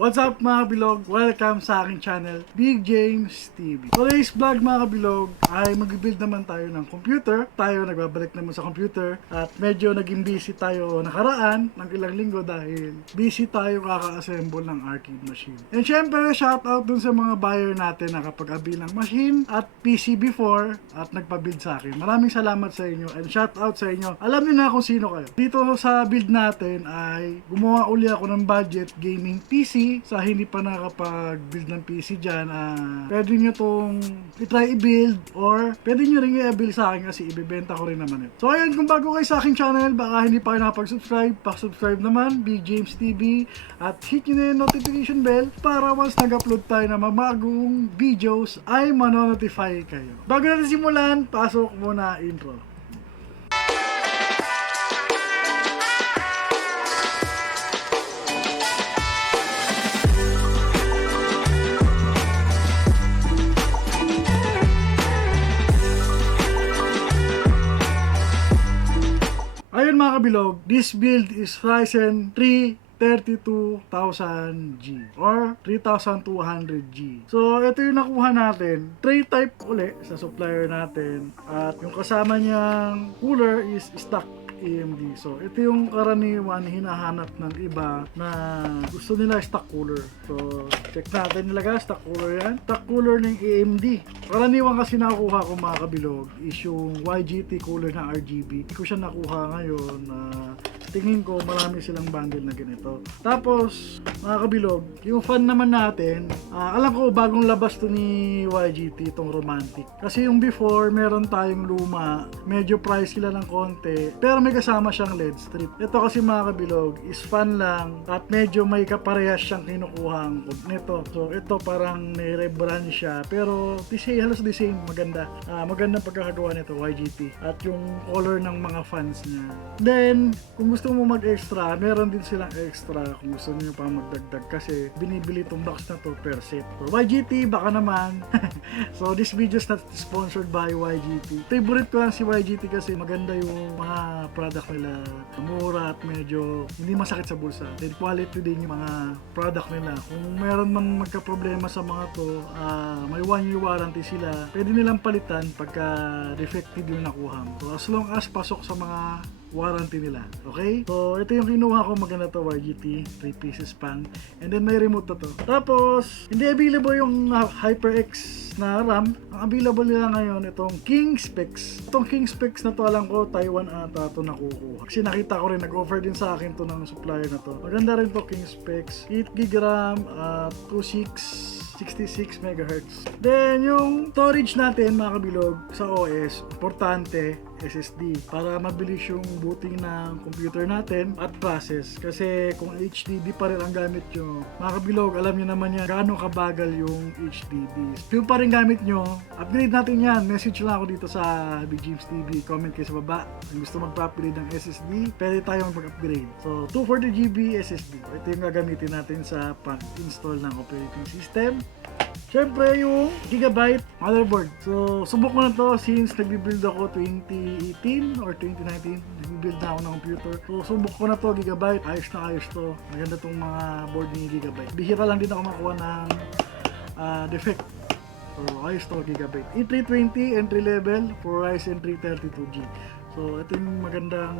What's up mga kabilog? Welcome sa aking channel, Big James TV. Today's vlog mga kabilog ay mag-build naman tayo ng computer. Tayo nagbabalik naman sa computer at medyo naging busy tayo nakaraan ng ilang linggo dahil busy tayo kaka-assemble ng arcade machine. And syempre, shoutout dun sa mga buyer natin na kapag-abi ng machine at PC before at nagpa-build sa akin. Maraming salamat sa inyo and shoutout sa inyo. Alam niyo na kung sino kayo. Dito sa build natin ay gumawa uli ako ng budget gaming PC. Sa hindi pa nakapag-build ng PC dyan, pwede nyo tong i-try i-build or pwede nyo rin i-build sa akin kasi ibibenta ko rin naman ito. So ayun, kung bago kayo sa aking channel, baka hindi pa kayo nakapag-subscribe, pa-subscribe naman, Big James TV, at hit nyo na yung notification bell para once nag-upload tayo ng magagong videos ay manonotify kayo. Bago natin simulan, pasok muna intro. Ayun mga kabilog, this build is Ryzen 3 32,000G or 3,200G. So, ito yung nakuha natin. Tray type uli sa supplier natin. At yung kasama niyang cooler is stock AMD. So, ito yung karaniwan hinahanap ng iba na gusto nila stock cooler. So, check natin nila stock cooler yan. Stock cooler ng AMD. Karaniwan kasi nakuha ko mga kabilog is yung YGT cooler na RGB. Hindi ko siya nakuha ngayon. Tingin ko marami silang bundle na ganito. Tapos, mga kabilog, yung fan naman natin, alam ko bagong labas to ni YGT itong Romantic. Kasi yung before, meron tayong luma, medyo price sila ng konti, pero may kasama siyang LED strip. Ito kasi mga kabilog, is fan lang at medyo may kaparehas siyang kinukuhang nito. So, ito parang may rebrand siya, pero halos the same, maganda. Magandang pagkakagawa nito, YGT. At yung color ng mga fans niya. Then, kung gusto mo mag-extra, meron din silang extra kung gusto niyo pa magdagdag kasi binibili itong box na to per set. So, YGT, baka naman. So, this video is not sponsored by YGT. Favorite ko lang si YGT kasi maganda yung mga product nila. Mura at medyo hindi masakit sa bulsa. Then, quality din yung mga product nila. Kung meron man magka-problema sa mga to, may 1-year warranty sila. Pwede nilang palitan pagka defective yung nakuha mo. So, as long as pasok sa mga warranty nila. Okay? So, ito yung kinuha ko, maganda to, YGT 3 pieces pan. And then may remote na to. Tapos, hindi available yung HyperX na RAM. Ang available nila ngayon, itong King Specs. Itong King Specs na to, alam ko, Taiwan ata to nakukuha. Kasi nakita ko rin, nag-offer din sa akin to ng supplier na to. Maganda rin to, King Specs. 8GB RAM, 66 MHz. Then, yung storage natin, mga kabilog, sa OS, importante, SSD para mabilis yung booting ng computer natin at process. Kasi kung HDD pa rin ang gamit nyo, mga kabilog, alam nyo naman yan gaano kabagal yung HDD. Yung pa rin gamit nyo, upgrade natin yan. Message lang ako dito sa Big James TV. Comment kayo sa baba. Kung gusto magpa-upgrade ng SSD, pwede tayong mag-upgrade. So, 240GB SSD. Ito yung gagamitin natin sa pag-install ng operating system. Siyempre yung gigabyte motherboard. So, subok ko na to since nag-build ako 2018 or 2019. Nag-build na ako ng computer. So, subok ko na to gigabyte. Ayos na ayos to. Maganda tong mga board ni gigabyte. Bihira lang din ako makuha ng defect. So, ayos to gigabyte. E320 entry level for Ryzen 3 32G. So, ito yung magandang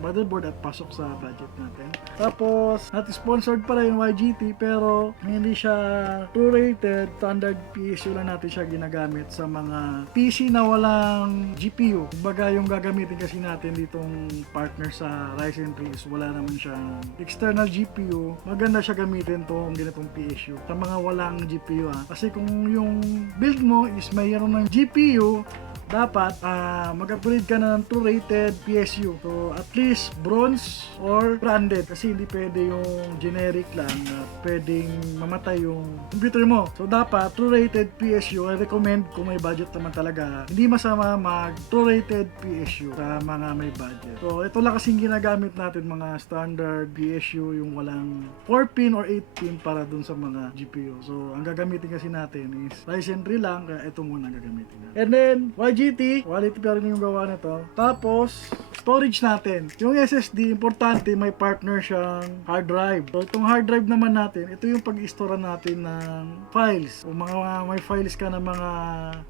motherboard at pasok sa budget natin. Tapos, sponsored pa rin yung YGT pero hindi siya true rated. Standard PSU lang natin siya ginagamit sa mga PC na walang GPU. Kumbaga yung gagamitin kasi natin ditong partner sa Ryzen 3 is wala naman siyang external GPU. Maganda siya gamitin tong ganitong PSU sa mga walang GPU. Kasi kung yung build mo is mayroon ng GPU, dapat mag-upgrade ka na ng true rated PSU. So, at least bronze or branded kasi hindi pwede yung generic lang na pwedeng mamatay yung computer mo. So, dapat true rated PSU. I recommend kung may budget naman talaga. Hindi masama mag true rated PSU sa mga may budget. So, ito lang kasing ginagamit natin mga standard PSU yung walang 4-pin or 8-pin para dun sa mga GPU. So, ang gagamitin kasi natin is Ryzen 3 lang kaya ito muna gagamitin natin. And then, YGT, quality pa rin yung gawa nito. Tapos, storage natin. Yung SSD, importante, may partner siyang hard drive. So, itong hard drive naman natin natin, ito yung pag-i-store natin ng files. O may files ka na mga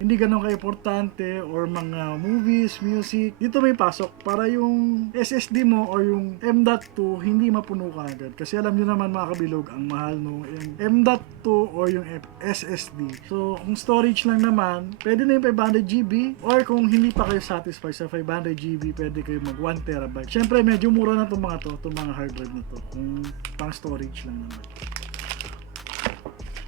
hindi ganun ka-importante or mga movies, music, dito may pasok para yung SSD mo or yung M.2 hindi mapuno ka agad. Kasi alam nyo naman mga kabilog, ang mahal no yung M.2 or yung SSD. So, kung storage lang naman, pwede na yung 500GB or kung hindi pa kayo satisfied sa 500GB, pwede kayo mag 1TB. Syempre, medyo mura na itong mga hard drive na to kung pang storage lang naman.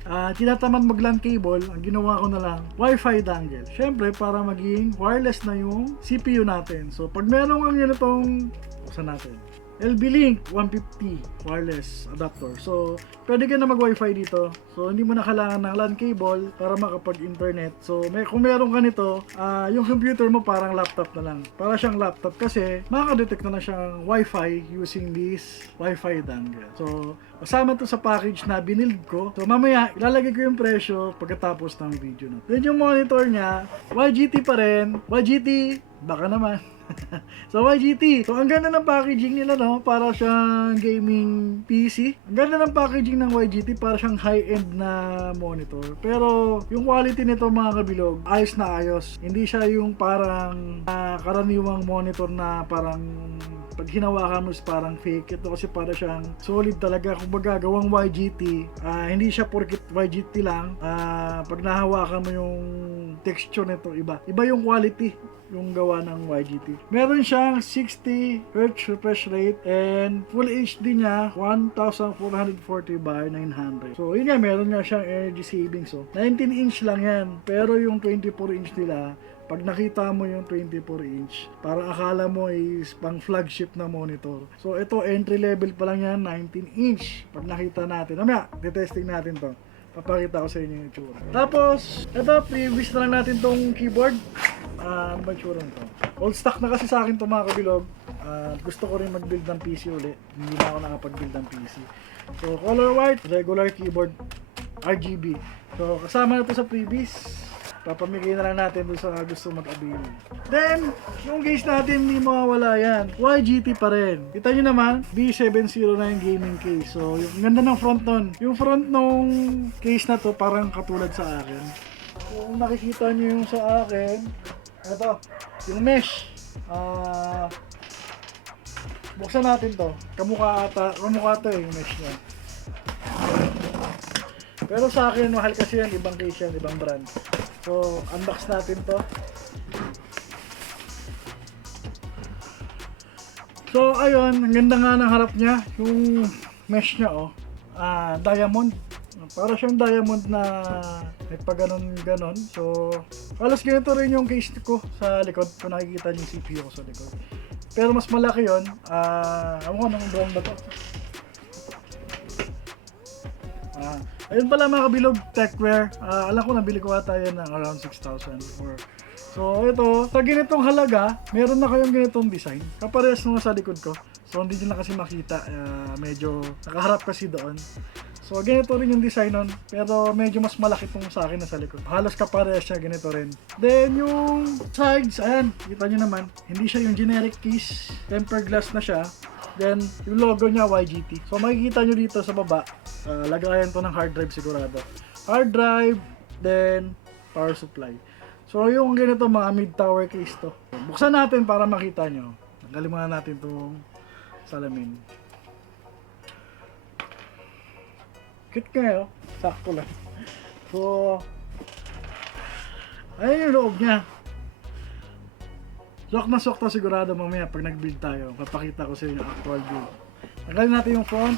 Tinatamad mag LAN cable, ang ginawa ko na lang, Wi-Fi dongle. Syempre, para maging wireless na yung CPU natin. So, pag meron kang ganitong, buksan natin, LB-Link 150 wireless adapter. So, pwede ka na mag-Wi-Fi dito. So, hindi mo na kailangan ng LAN cable para makapag-internet. So, kung meron ka nito, yung computer mo parang laptop na lang. Para siyang laptop kasi makaka-detect na siyang Wi-Fi using this Wi-Fi dongle. So, kasama to sa package na binild ko. So, mamaya, ilalagay ko yung presyo pagkatapos ng video na. Then, yung monitor niya, YGT pa rin. YGT, baka naman. So YGT, so ang ganda ng packaging nila no, para siyang gaming PC. Ang ganda ng packaging ng YGT, para siyang high-end na monitor. Pero yung quality nito mga kabilog, ayos na ayos. Hindi siya yung parang karaniwang monitor na parang pag hinawakan mo is parang fake. Ito kasi para siyang solid talaga. Kung magagawang YGT, hindi siya porkit YGT lang. Pag nahawakan mo yung texture nito, iba yung quality yung gawa ng YGT. Meron siyang 60 Hz refresh rate and full HD niya 1440 by 900. So yun nga, meron nga siyang energy savings. So 19 inch lang yan, pero yung 24 inch nila, pag nakita mo yung 24 inch, parang akala mo is pang flagship na monitor. So ito, entry level pa lang yan, 19 inch. Pag nakita natin, mamaya, testing natin to. Papakita ko sa inyo yung itsura. Tapos, ito, previous na lang natin tong keyboard. Ano ba itsura nito? Old stock na kasi sa akin to mga kabilog. Gusto ko rin mag-build ng PC ulit. Hindi na ako nakapag-build ng PC. So, color white, regular keyboard, RGB. So, kasama na to sa previous. Papamigay na lang natin doon sa gusto mag-avail. Then, yung case natin, hindi mawawala yan. YGT pa rin. Kita nyo naman, B709 gaming case. So, yung ganda ng front nun. Yung front nung case na to, parang katulad sa akin. Kung nakikita nyo yung sa akin, ito, yung mesh. Buksan natin to. Kamukha to yung mesh niya. Pero sa akin, mahal kasi yan. Ibang case yan, ibang brand. So, unbox natin to. So, ayun, ang ganda nga ng harap niya. Yung mesh niya, diamond. Para siyang diamond na may pag-ganon-ganon. So, halos ganito rin yung case ko sa likod. Kung nakikita niyo yung CPU ko sa likod. Pero mas malaki yun. Ewan ko, anong brand ba to? Ayun pala mga kabilog, Techwear. Alam ko, nabili ko ata yan ng around 6,000 before. So ito, sa ganitong halaga, meron na kayong ganitong design. Kaparehas nung sa likod ko. So hindi nyo na kasi makita, medyo nakaharap kasi doon. So ganito rin yung design nun, pero medyo mas malaki itong sa akin na sa likod. Halos kaparehas siya, ganito rin. Then yung sides, ayan, kita nyo naman, hindi siya yung generic case, tempered glass na siya. Then yung logo niya YGT. So makikita nyo dito sa baba, lagayan to ng hard drive sigurado. Hard drive, then power supply. So yung ganito mga mid-tower case to. Buksan natin para makita nyo. Tanggalin muna natin itong salamin. Cute kayo, sakto lang. So, ayun yung loob niya. Sok na sok to sigurado mamaya pag nag-build tayo. Papakita ko sa inyo yung actual build. Tanggalin natin yung front.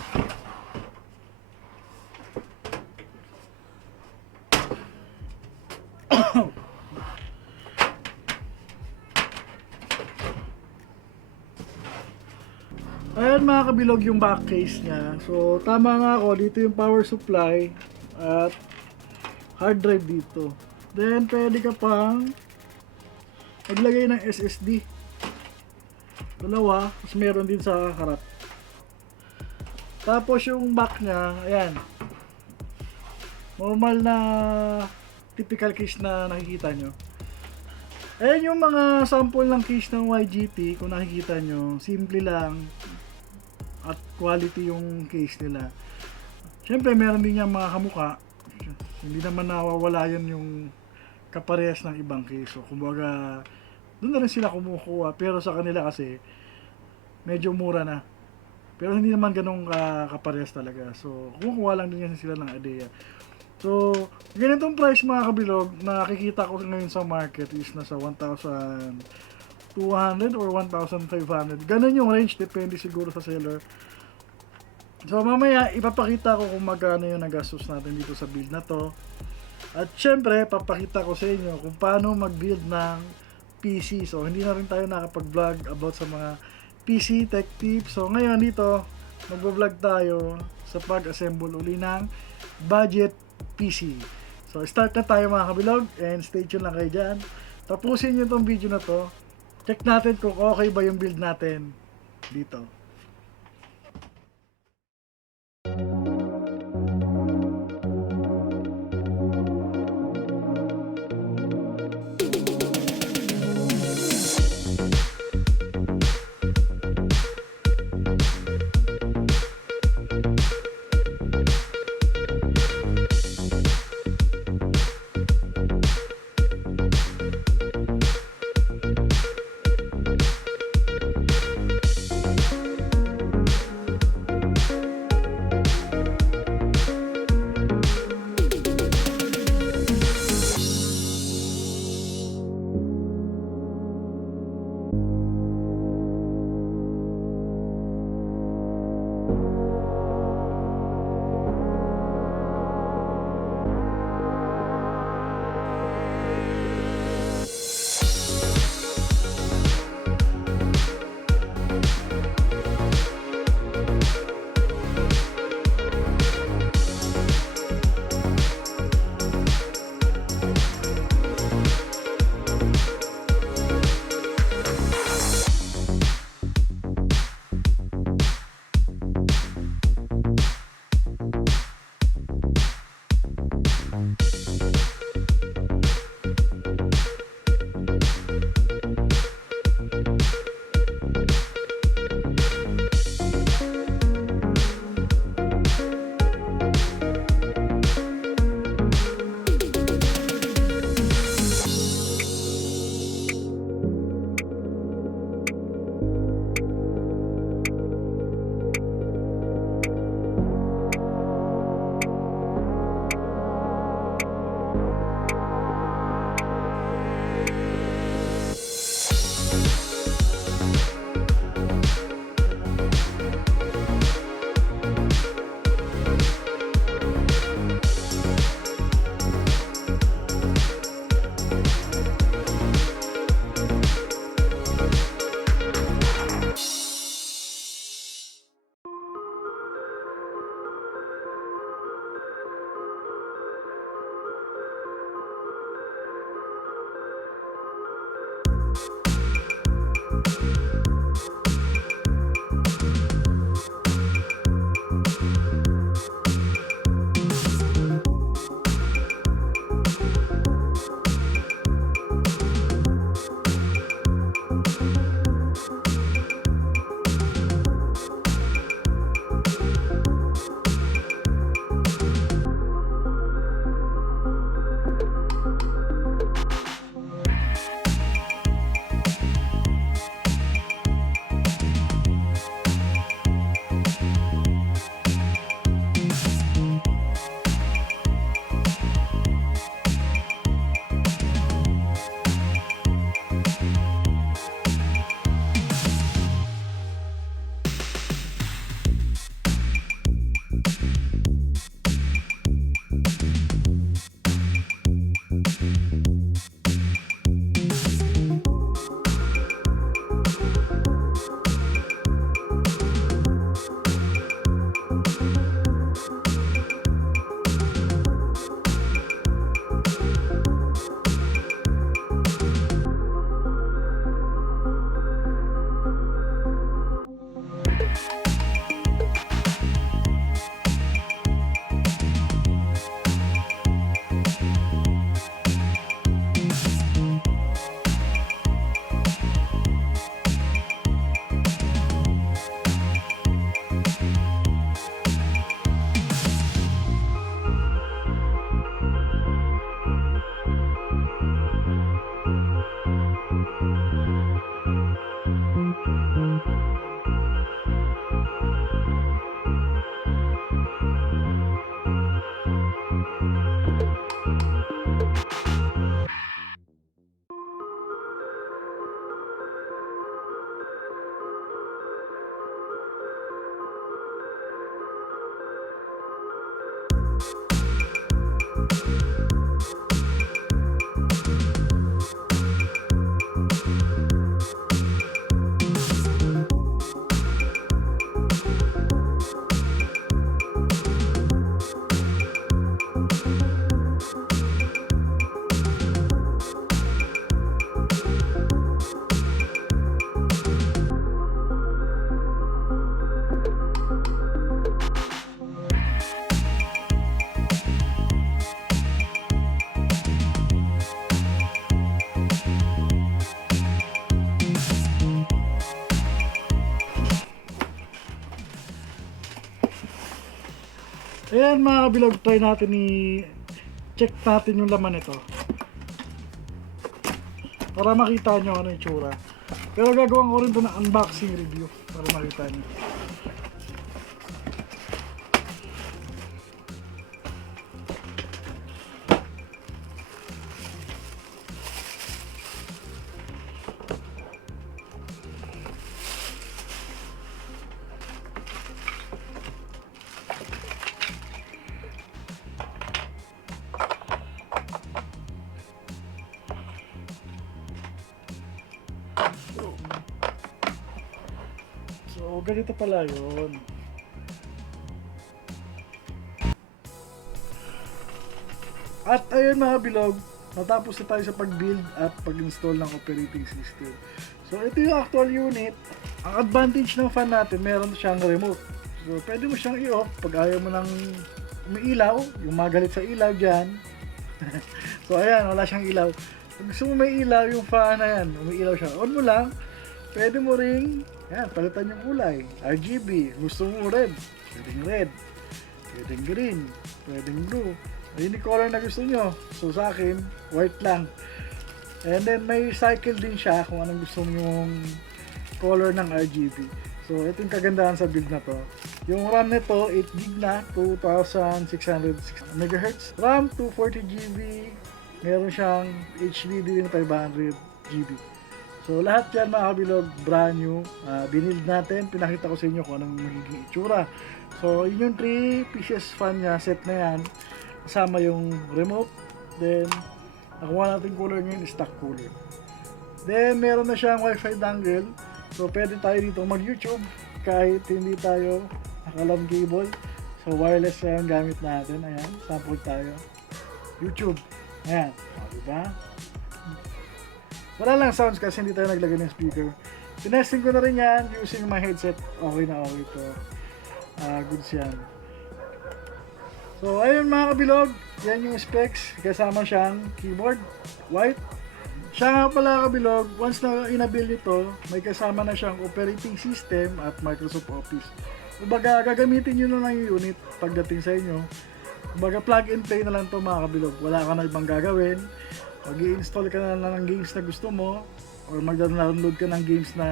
Ayan mga kabilog yung back case niya. So tama nga ako, dito yung power supply at hard drive dito. Then pwede ka pang maglagay ng SSD. Dalawa, tapos meron din sa harap. Tapos yung back niya, ayan. Normal na typical case na nakikita nyo. Ayan yung mga sample ng case ng YGT, kung nakikita nyo, simple lang at quality yung case nila. Siyempre, meron din niyang mga kamuka. Hindi naman nawawala yun yung kaparehas ng ibang case. So, kumbaga, doon na rin sila kumukuha. Pero sa kanila kasi, medyo mura na. Pero hindi naman ganun kaparehas talaga. So, kumukuha lang din yan sila ng idea. So, ganitong price mga kabilog, nakikita ko ngayon sa market is nasa 1,200 or 1,500. Ganun yung range, depende siguro sa seller. So, mamaya, ipapakita ko kung magkano yung nagastos natin dito sa build na to. At syempre, papakita ko sa inyo kung paano mag-build ng PC. So, hindi na rin tayo nakapag-vlog about sa mga PC tech tips. So, ngayon dito, mag-vlog tayo sa pag-assemble uli ng budget PC. So, start na tayo mga kabilog and stay tuned lang kayo dyan. Tapusin nyo itong video na to. Check natin kung okay ba yung build natin dito. Ayan mga kabilog, try natin check natin yung laman nito para makita nyo ano yung tsura. Pero gagawin ko rin ito na unboxing review para makita nyo. So, ganito pala yun. At ayun mga bilog, natapos na tayo sa pag-build at pag-install ng operating system. So, ito yung actual unit. Ang advantage ng fan natin, meron siyang remote. So, pwede mo siyang i-off pag ayaw mo ng umiilaw, yung magalit sa ilaw dyan. So, ayan, wala siyang ilaw. Kung gusto mo may ilaw, yung fan na yan, umiilaw siya. On mo lang, pwede mo ring yan, palitan yung kulay. RGB. Gusto mo red. Pwedeng red. Pwedeng green. Pwedeng blue. Ayun yung color na gusto nyo. So sa akin, white lang. And then may cycle din siya kung anong gusto nyong color ng RGB. So ito yung kagandahan sa build na to. Yung RAM nito, 8GB na, 2600 MHz. RAM, 240GB. Meron siyang HDD din 500GB. So lahat yan mga kabilog, brand new, binild natin, pinakita ko sa inyo kung anong magiging itsura. So yun yung 3 pieces fan niya, set na yan, kasama yung remote, then nakuha natin cooler ngayon, stock cooler. Then meron na siyang wifi dongle, so pwede tayo dito mag YouTube kahit hindi tayo nakalam cable. So wireless yan gamit natin, ayan, sample tayo, YouTube, ayan, diba? Wala lang sounds kasi hindi tayo naglagay ng speaker. Tinesting ko na rin yan using my headset. Okay na okay to. Goods yan. So ayun mga kabilog, yan yung specs. Kasama siyang keyboard, white. Siya nga pala kabilog, once na inabuild ito, may kasama na siyang operating system at Microsoft Office. Kumbaga gagamitin nyo na lang yung unit pagdating sa inyo. Kumbaga plug and play na lang to mga kabilog. Wala ka na ibang gagawin. Mag-i-install ka na lang ng games na gusto mo or mag-download ka ng games na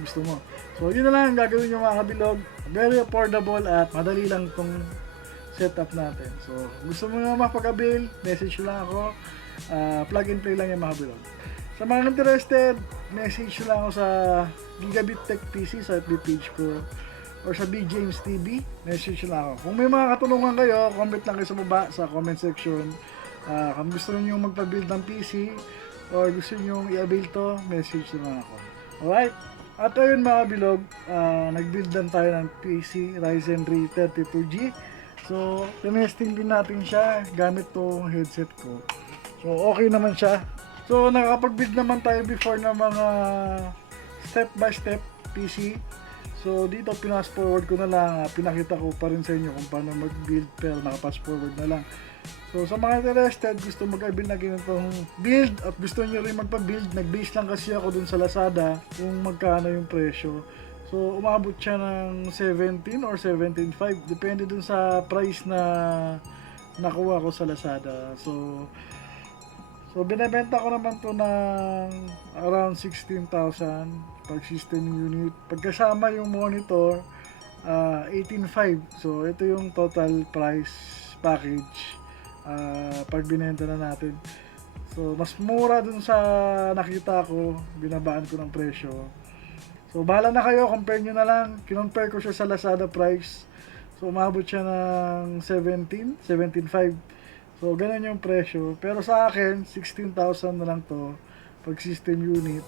gusto mo. So yun na lang ang gagawin nyo mga kabilog. Very affordable at madali lang itong setup natin. So gusto mo nga mapag-avail, message lang ako. Plug and play lang yung mga kabilog. Sa mga interested, message lang ako sa Gigabit Tech PC sa FB page ko or sa B James TV, message lang ako. Kung may mga katulungan kayo, comment lang kayo sa baba sa comment section. Kung gusto niyo magpa-build ng PC or gusto niyo i-avail to, message lang ako. Alright? At ayun mga bilog, nag-build lang tayo ng PC Ryzen 3 32G. So, tinesting din natin siya gamit tong headset ko. So, okay naman siya. So, nakakapag-build naman tayo before ng mga step by step PC. So, dito pinas forward ko na lang, pinakita ko pa rin sa inyo kung paano mag-build pero nakapass forward na lang. So sa mga interested, gusto mag-build na ganitong build at gusto nyo rin magpa-build, nag-base lang kasi ako dun sa Lazada kung magkano yung presyo. So umabot siya ng 17 or 17.5, depende dun sa price na nakuha ko sa Lazada. So binebenta ko naman to ng around 16,000 pag system unit. Pagkasama yung monitor, 18.5. So ito yung total price package. Pag binenta na natin, so mas mura dun sa nakita ko, binabaan ko ng presyo. So bahala na kayo, compare nyo na lang. Kinompare ko siya sa Lazada price. So umabot siya ng 17.5. So ganun yung presyo. Pero sa akin, 16,000 na lang to pag system unit.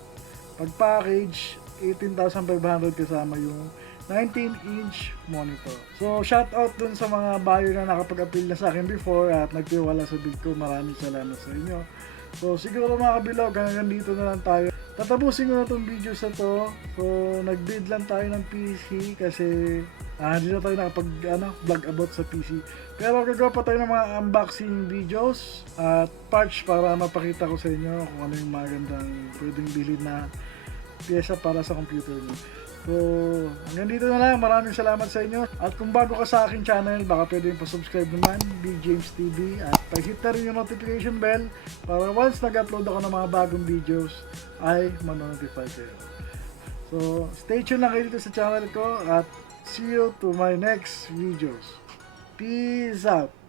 Pag package, 18,500 kasama yung 19-inch monitor. So shout out dun sa mga buyer na nakapag-appeal na sa akin before at nagtiwala sa bid ko. Maraming salamat sa inyo. So siguro mga kabilog, hanggang dito na lang tayo. Tatapusin ko na tong video sa to. So nag-bid lang tayo ng PC kasi hindi na tayo nakapag vlog about sa PC. Pero gagawa pa tayo ng mga unboxing videos at parts para mapakita ko sa inyo kung ano yung magandang pwedeng bilhin na pyesa para sa computer niyo. So, hanggang dito na lang. Maraming salamat sa inyo. At kung bago ka sa aking channel, baka pwede yung pa-subscribe naman, Big James TV. At pa-hit na rin yung notification bell para once nag-upload ako ng mga bagong videos, ay manonotify kayo. So, stay tuned lang kayo dito sa channel ko at see you to my next videos. Peace out!